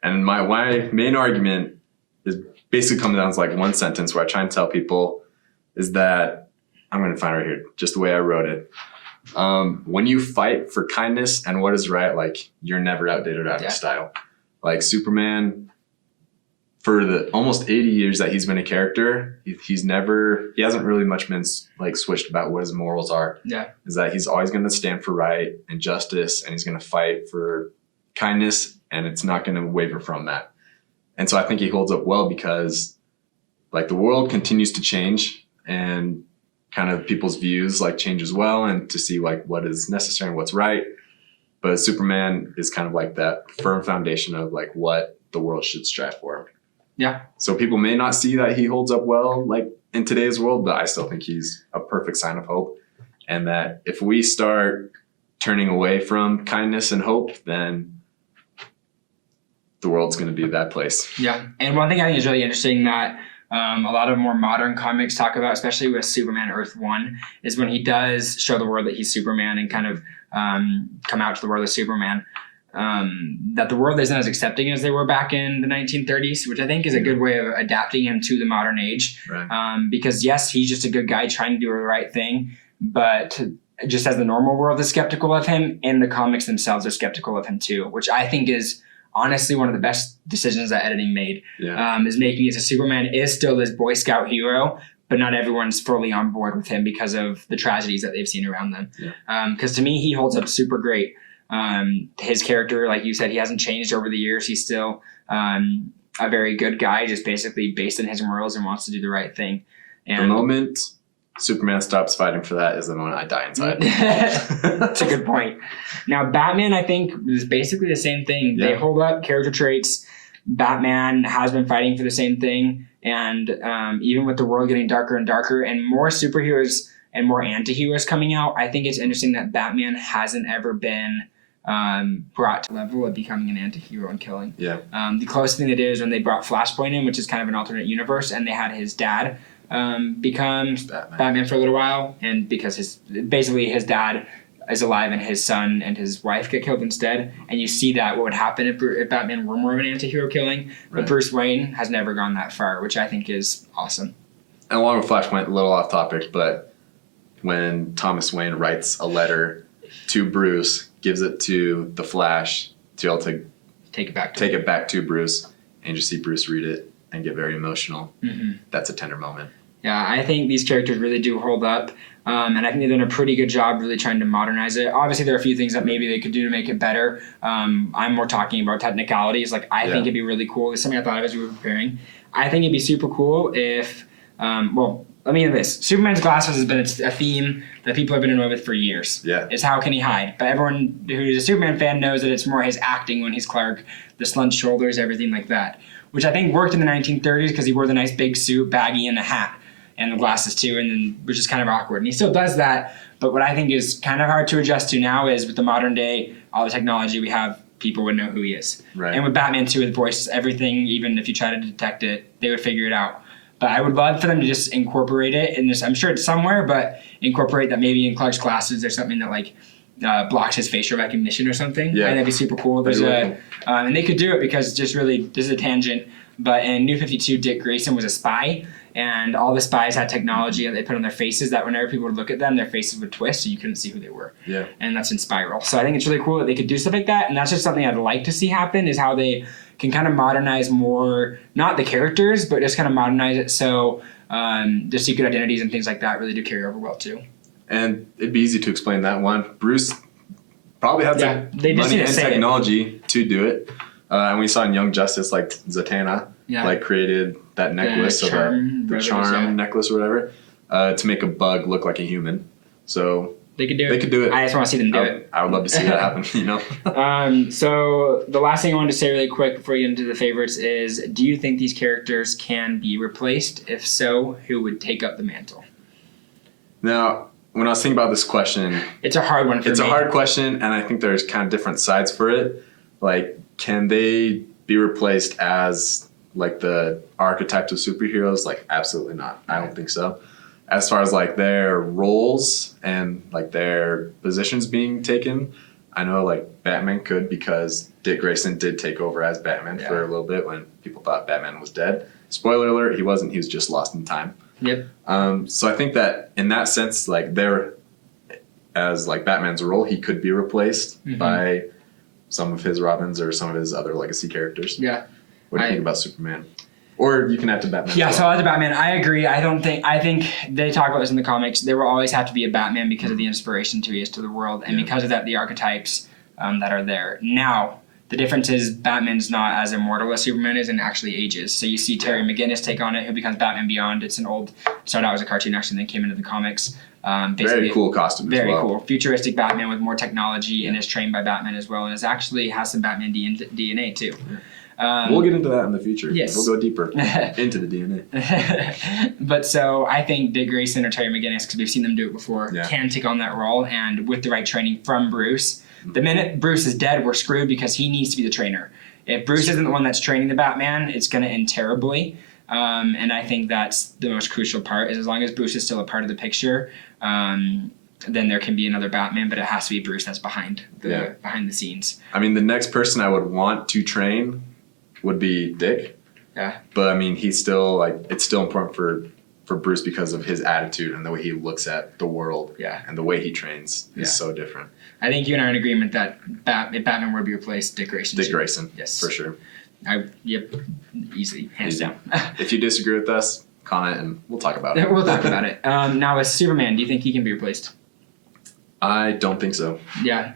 And my main argument is basically comes down to like one sentence where I try and tell people is that, I'm going to find it right here, just the way I wrote it. When you fight for kindness and what is right, like, you're never outdated out of style. Like, Superman, for the almost 80 years that he's been a character, he hasn't really much been like switched about what his morals are. Yeah. Is that he's always going to stand for right and justice, and he's going to fight for kindness, and it's not going to waver from that. And so I think he holds up well because, like, the world continues to change and kind of people's views like change as well, and to see like what is necessary and what's right. But Superman is kind of like that firm foundation of like what the world should strive for. Yeah. So people may not see that he holds up well, like in today's world, but I still think he's a perfect sign of hope. And that if we start turning away from kindness and hope, then the world's going to be a bad place. Yeah. And one thing I think is really interesting that a lot of more modern comics talk about, especially with Superman Earth 1, is when he does show the world that he's Superman and kind of come out to the world of Superman, that the world isn't as accepting as they were back in the 1930s, which I think is a good way of adapting him to the modern age. Right. Because yes, he's just a good guy trying to do the right thing, but just as the normal world is skeptical of him, and the comics themselves are skeptical of him too, which I think is honestly one of the best decisions that editing made. Yeah. Is making it so Superman is still this Boy Scout hero, but not everyone's fully on board with him because of the tragedies that they've seen around them. Because to me, he holds up super great. His character, like you said, he hasn't changed over the years. He's still a very good guy, just basically based in his morals and wants to do the right thing. And The moment Superman stops fighting for that is the moment I die inside. That's a good point. Now, Batman, I think, is basically the same thing. Yeah. They hold up character traits. Batman has been fighting for the same thing. And even with the world getting darker and darker and more superheroes and more anti-heroes coming out, I think it's interesting that Batman hasn't ever been brought to the level of becoming an anti-hero and killing. Yeah. The closest thing they did is when they brought Flashpoint in, which is kind of an alternate universe, and they had his dad become Batman for a little while, and because his dad is alive and his son and his wife get killed instead, and you see that what would happen if Batman were more of an anti-hero killing, but Right. Bruce Wayne has never gone that far, which I think is awesome. And along with Flashpoint, a little off topic, but when Thomas Wayne writes a letter to Bruce, gives it to the Flash to be able to Take it back to Bruce, and you see Bruce read it and get very emotional. Mm-hmm. That's a tender moment. Yeah, I think these characters really do hold up, and I think they've done a pretty good job really trying to modernize it. Obviously, there are a few things that maybe they could do to make it better. I'm more talking about technicalities. Like, I think it'd be really cool. It's something I thought of as we were preparing. I think it'd be super cool if, let me end this. Superman's glasses has been a theme that people have been annoyed with for years. Yeah. Is how can he hide? But everyone who's a Superman fan knows that it's more his acting when he's Clark, the slunched shoulders, everything like that. Which I think worked in the 1930s because he wore the nice big suit, baggy, and a hat. And the glasses too, and then which is kind of awkward. And he still does that, but what I think is kind of hard to adjust to now is with the modern day, all the technology we have, people would know who he is. Right. And with Batman too, with voice, everything, even if you try to detect it, they would figure it out. But I would love for them to just incorporate it in this. I'm sure it's somewhere, but incorporate that maybe in Clark's glasses there's something that like blocks his facial recognition or something. Yeah. And that'd be super cool. There's and they could do it because just really, this is a tangent, but in New 52, Dick Grayson was a spy. And all the spies had technology that they put on their faces that whenever people would look at them, their faces would twist so you couldn't see who they were. Yeah. And that's in Spiral. So I think it's really cool that they could do stuff like that. And that's just something I'd like to see happen is how they can kind of modernize more, not the characters, but just kind of modernize it so the secret identities and things like that really do carry over well too. And it'd be easy to explain that one. Bruce probably had the they just money need to and say technology to do it. And we saw in Young Justice, like Zatanna, like created that necklace of the charm necklace or whatever, to make a bug look like a human. So they could do it. They could do it. I just want to see them do it. I would love to see that happen. You know. So the last thing I wanted to say really quick before we get into the favorites is: do you think these characters can be replaced? If so, who would take up the mantle? Now, when I was thinking about this question, it's a hard one for me. It's a hard question, and I think there's kind of different sides for it. Like, can they be replaced as like the archetypes of superheroes? Like, absolutely not. I don't think so. As far as like their roles and like their positions being taken, I know like Batman could, because Dick Grayson did take over as Batman for a little bit when people thought Batman was dead. Spoiler alert, he wasn't. He was just lost in time. Yep. So I think that in that sense, like there, as like Batman's role, he could be replaced by some of his Robins or some of his other legacy characters. Yeah. What do you think about Superman? Or you can add to Batman. Yeah, so I'll add to Batman. I agree. I think they talk about this in the comics. There will always have to be a Batman because of the inspiration he is to the world, and because of that, the archetypes that are there. Now, the difference is Batman's not as immortal as Superman is and actually ages. So you see Terry McGinnis take on it, who becomes Batman Beyond. It's an old, started out as a cartoon actually, and then came into the comics. Very cool costume Very as well. cool. Futuristic Batman with more technology and is trained by Batman as well, and is actually has some Batman DNA too. We'll get into that in the future. Yes. We'll go deeper into the DNA. But so I think Dick Grayson or Terry McGinnis, because we've seen them do it before, can take on that role, and with the right training from Bruce. The minute Bruce is dead, we're screwed because he needs to be the trainer. If Bruce isn't the one that's training the Batman, it's going to end terribly. And I think that's the most crucial part, is as long as Bruce is still a part of the picture, then there can be another Batman, but it has to be Bruce that's behind the scenes. I mean, the next person I would want to train would be Dick. Yeah. But I mean, he's still like, it's still important for Bruce because of his attitude and the way he looks at the world. Yeah. And the way he trains is so different. I think you and I are in agreement that if Batman were to be replaced, Dick Grayson. Dick Grayson. Yes. For sure. Yep. Easily. Hands down. If you disagree with us, comment and we'll talk about it. We'll talk about it. Now, as Superman, do you think he can be replaced? I don't think so. Yeah.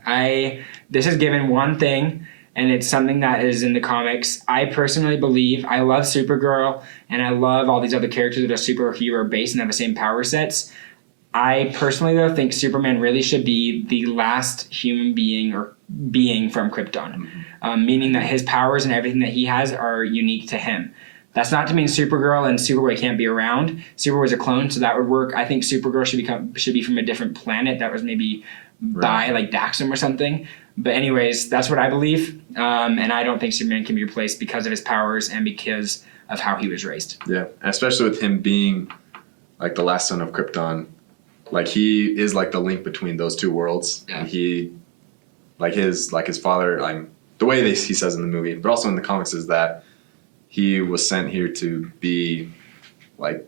This is given one thing, and it's something that is in the comics. I personally believe, I love Supergirl, and I love all these other characters that are superhero based and have the same power sets. I personally, though, think Superman really should be the last human being from Krypton, meaning that his powers and everything that he has are unique to him. That's not to mean Supergirl and Superboy can't be around. Superboy's a clone, so that would work. I think Supergirl should be from a different planet that was maybe by like Daxam or something. But anyways, that's what I believe, and I don't think Superman can be replaced because of his powers and because of how he was raised. Yeah, and especially with him being like the last son of Krypton, like he is like the link between those two worlds. Yeah. And he, like his father, the way he says in the movie, but also in the comics, is that he was sent here to be like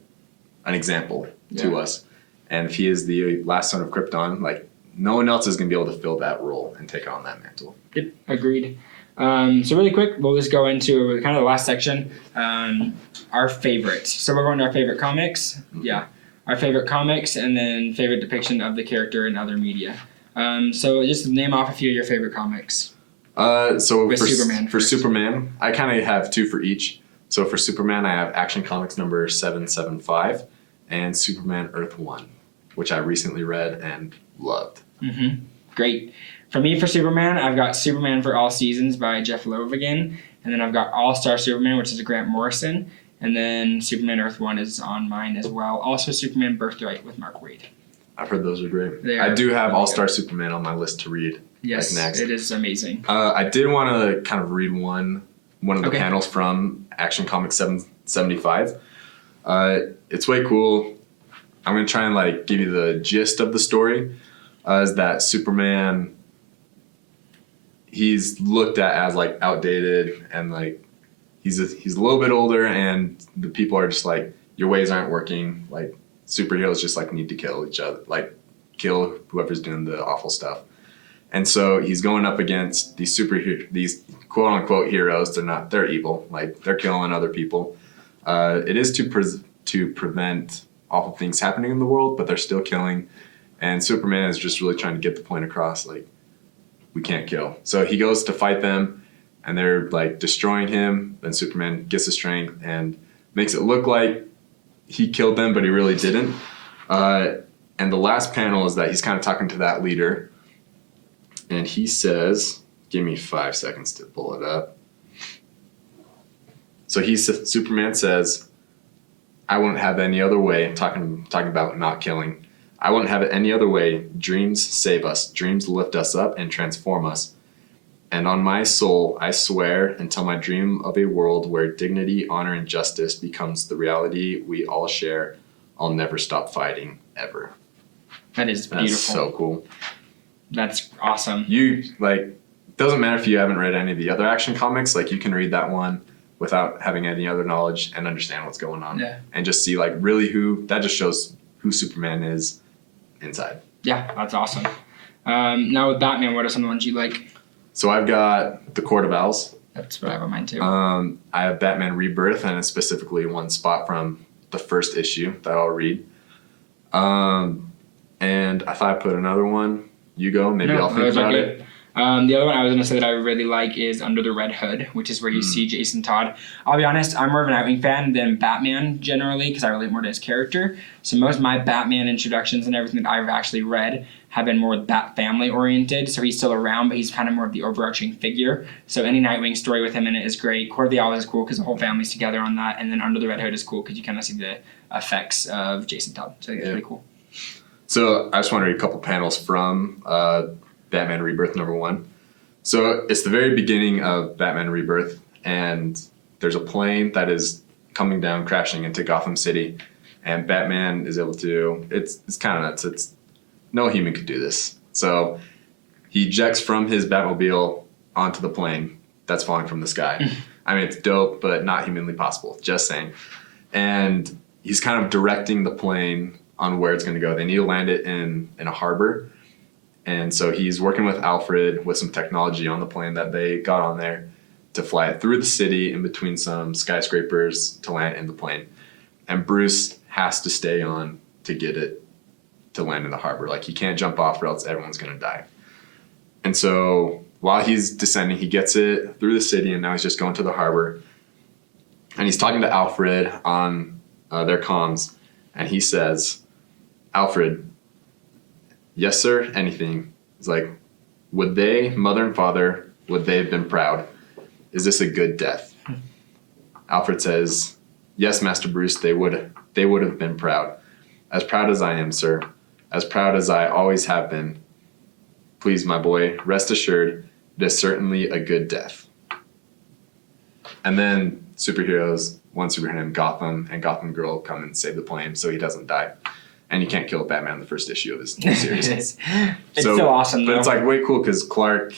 an example to us. And if he is the last son of Krypton, like no one else is going to be able to fill that role and take on that mantle. Yep, agreed. So really quick, we'll just go into kind of the last section, our favorites. So we're going to our favorite comics. Yeah, our favorite comics, and then favorite depiction of the character in other media. So just name off a few of your favorite comics. So With Superman for first. Superman, I kind of have two for each. So for Superman, I have Action Comics number 775 and Superman Earth 1, which I recently read and loved. Mm-hmm. Great. For me, for Superman, I've got Superman for All Seasons by Jeff Loeb again, and then I've got All-Star Superman, which is a Grant Morrison, and then Superman Earth 1 is on mine as well. Also Superman Birthright with Mark Waid. I've heard those are great. They I are do have really All-Star Superman on my list to read. Yes, next. it is amazing. I did want to kind of read one of the Okay. panels from Action Comics 775. It's way cool. I'm going to try and like give you the gist of the story. Is that Superman, he's looked at as like outdated, and like he's a little bit older, and the people are just like, your ways aren't working. Like superheroes just like need to kill each other, like kill whoever's doing the awful stuff. And so he's going up against these quote unquote heroes. They're evil. Like they're killing other people. It is to prevent awful things happening in the world, but they're still killing. And Superman is just really trying to get the point across, like, we can't kill. So he goes to fight them, and they're like destroying him. Then Superman gets the strength and makes it look like he killed them, but he really didn't. And the last panel is that he's kind of talking to that leader. And he says, give me 5 seconds to pull it up. So Superman says, I wouldn't have any other way, talking about not killing. I wouldn't have it any other way. Dreams save us. Dreams lift us up and transform us. And on my soul, I swear, until my dream of a world where dignity, honor, and justice becomes the reality we all share, I'll never stop fighting, ever. That is That's beautiful. so cool. That's awesome. You, like, doesn't matter if you haven't read any of the other Action Comics, like, you can read that one without having any other knowledge and understand what's going on. Yeah. And just see, like, really that just shows who Superman is inside. Yeah, that's awesome. Now with Batman, what are some of the ones you like? So I've got The Court of Owls. That's what I have on mine too. I have Batman Rebirth, and it's specifically one spot from the first issue that I'll read. And I thought I'd put another one. You go. Maybe I'll think about it. The other one I was going to say that I really like is Under the Red Hood, which is where you see Jason Todd. I'll be honest, I'm more of a Nightwing fan than Batman generally because I relate more to his character. So most of my Batman introductions and everything that I've actually read have been more Bat family oriented. So he's still around, but he's kind of more of the overarching figure. So any Nightwing story with him in it is great. Court of the Owls is cool because the whole family's together on that. And then Under the Red Hood is cool because you kind of see the effects of Jason Todd. So I think it's pretty cool. So I just want to read a couple panels from Batman Rebirth #1. So it's the very beginning of Batman Rebirth, and there's a plane that is coming down, crashing into Gotham City, and Batman is able to. It's kind of nuts. It's no human could do this. So he ejects from his Batmobile onto the plane that's falling from the sky. I mean, it's dope, but not humanly possible. Just saying. And he's kind of directing the plane on where it's going to go. They need to land it in a harbor. And so he's working with Alfred with some technology on the plane that they got on there to fly it through the city in between some skyscrapers to land in the plane. And Bruce has to stay on to get it to land in the harbor. Like, he can't jump off or else everyone's going to die. And so while he's descending, he gets it through the city, and now he's just going to the harbor. And he's talking to Alfred on their comms, and he says, Alfred, yes, sir, anything. He's like, would they, mother and father, would they have been proud? Is this a good death? Alfred says, yes, Master Bruce, they would have been proud. As proud as I am, sir. As proud as I always have been. Please, my boy, rest assured, it is certainly a good death. And then superheroes, one superhero named Gotham and Gotham Girl come and save the plane so he doesn't die. And you can't kill Batman in the first issue of this new series. It's so awesome, though. But it's like way cool because Clark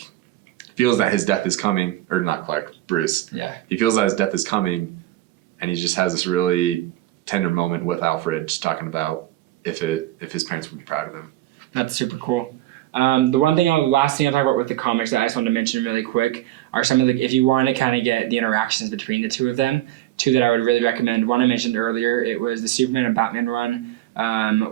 feels that his death is coming, or not Clark, Bruce. Yeah. He feels that his death is coming, and he just has this really tender moment with Alfred, just talking about if his parents would be proud of him. That's super cool. The last thing I'll talk about with the comics that I just wanted to mention really quick are some of the, if you want to kind of get the interactions between the two of them, two that I would really recommend. One I mentioned earlier, it was the Superman and Batman run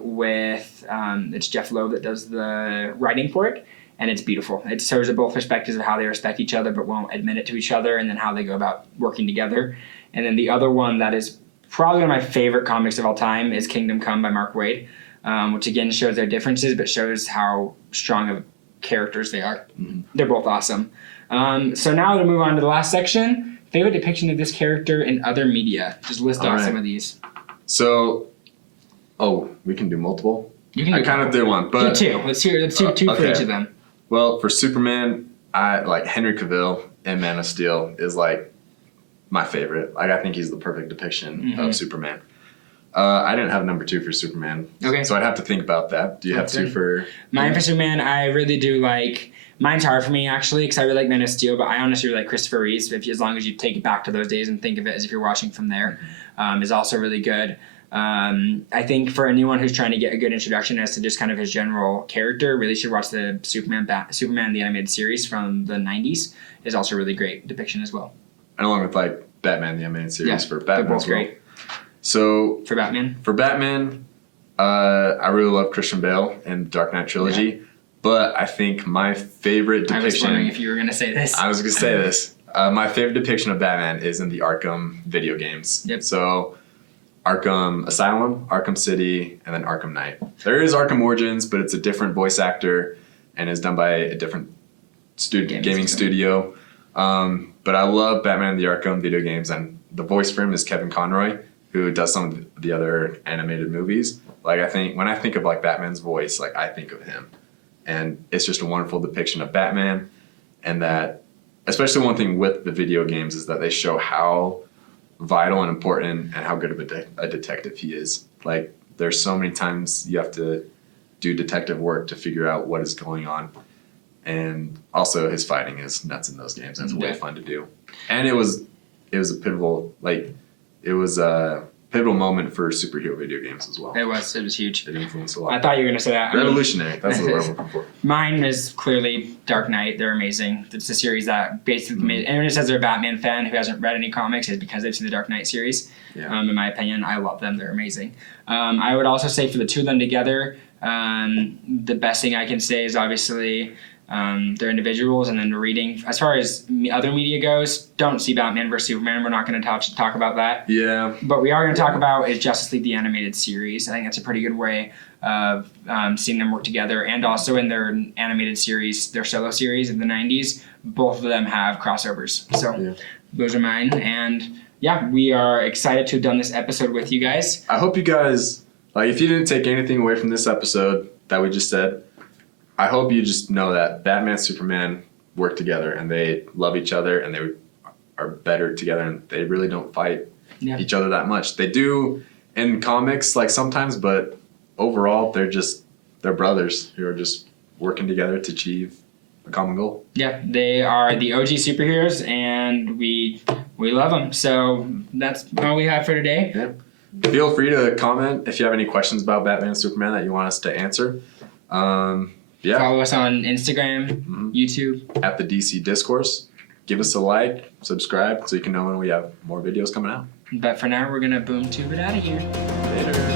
with, it's Jeff Loeb that does the writing for it, and it's beautiful. It shows both perspectives of how they respect each other but won't admit it to each other, and then how they go about working together. And then the other one that is probably one of my favorite comics of all time is Kingdom Come by Mark Waid, which again shows their differences but shows how strong of characters they are. Mm-hmm. They're both awesome. So now to move on to the last section, favorite depiction of this character in other media. Just list off some of these. So, we can do multiple? I kind of did one, but... Do two. Let's do two for each of them. Well, for Superman, I like Henry Cavill in Man of Steel is like my favorite. Like, I think he's the perfect depiction of Superman. I didn't have a number 2 for Superman. Okay. So I'd have to think about that. Do you have 2 for... Mine for Superman, I really do like... Mine's hard for me, actually, because I really like Man of Steel, but I honestly really like Christopher Reeves, as long as you take it back to those days and think of it as if you're watching from there, is also really good. I think for anyone who's trying to get a good introduction as to just kind of his general character, really should watch the Superman the animated series from the 90s. Is also a really great depiction as well. And along with like Batman the animated series for Batman. They're both great. So for Batman, I really love Christian Bale in the Dark Knight trilogy. Yeah. But I think my favorite depiction... I was wondering if you were going to say this. I was going to say this. My favorite depiction of Batman is in the Arkham video games. Yep. So Arkham Asylum, Arkham City, and then Arkham Knight. There is Arkham Origins, but it's a different voice actor and is done by a different gaming studio. But I love Batman in the Arkham video games, and the voice for him is Kevin Conroy, who does some of the other animated movies. Like, I think when I think of like Batman's voice, like I think of him. And it's just a wonderful depiction of Batman, and that, especially one thing with the video games is that they show how vital and important and how good of a detective he is. Like, there's so many times you have to do detective work to figure out what is going on. And also his fighting is nuts in those games. It's way fun to do. And it was a pivotal moment for superhero video games as well. It was huge. It influenced a lot. I thought you were going to say that. Revolutionary. That's the word I'm looking for. Mine is clearly Dark Knight. They're amazing. It's a series that basically made... Anyone who says they're a Batman fan who hasn't read any comics is because they've seen the Dark Knight series. Yeah. In my opinion, I love them. They're amazing. I would also say for the two of them together, the best thing I can say is obviously They're individuals, and then the reading. As far as other media goes, don't see Batman vs Superman. We're not going to talk about that. Yeah. But we are going to talk about is Justice League the animated series. I think that's a pretty good way of seeing them work together, and also in their animated series, their solo series in the 90s, both of them have crossovers. So those are mine, and yeah, we are excited to have done this episode with you guys. I hope you guys, like, if you didn't take anything away from this episode that we just said, I hope you just know that Batman, Superman work together, and they love each other, and they are better together, and they really don't fight each other that much. They do in comics, like, sometimes, but overall, they're brothers who are just working together to achieve a common goal. Yeah, they are the OG superheroes, and we love them. So that's all we have for today. Yeah. Feel free to comment if you have any questions about Batman and Superman that you want us to answer. Yeah. Follow us on Instagram, YouTube. At the DC Discourse. Give us a like, subscribe, so you can know when we have more videos coming out. But for now, we're going to boom tube it out of here. Later.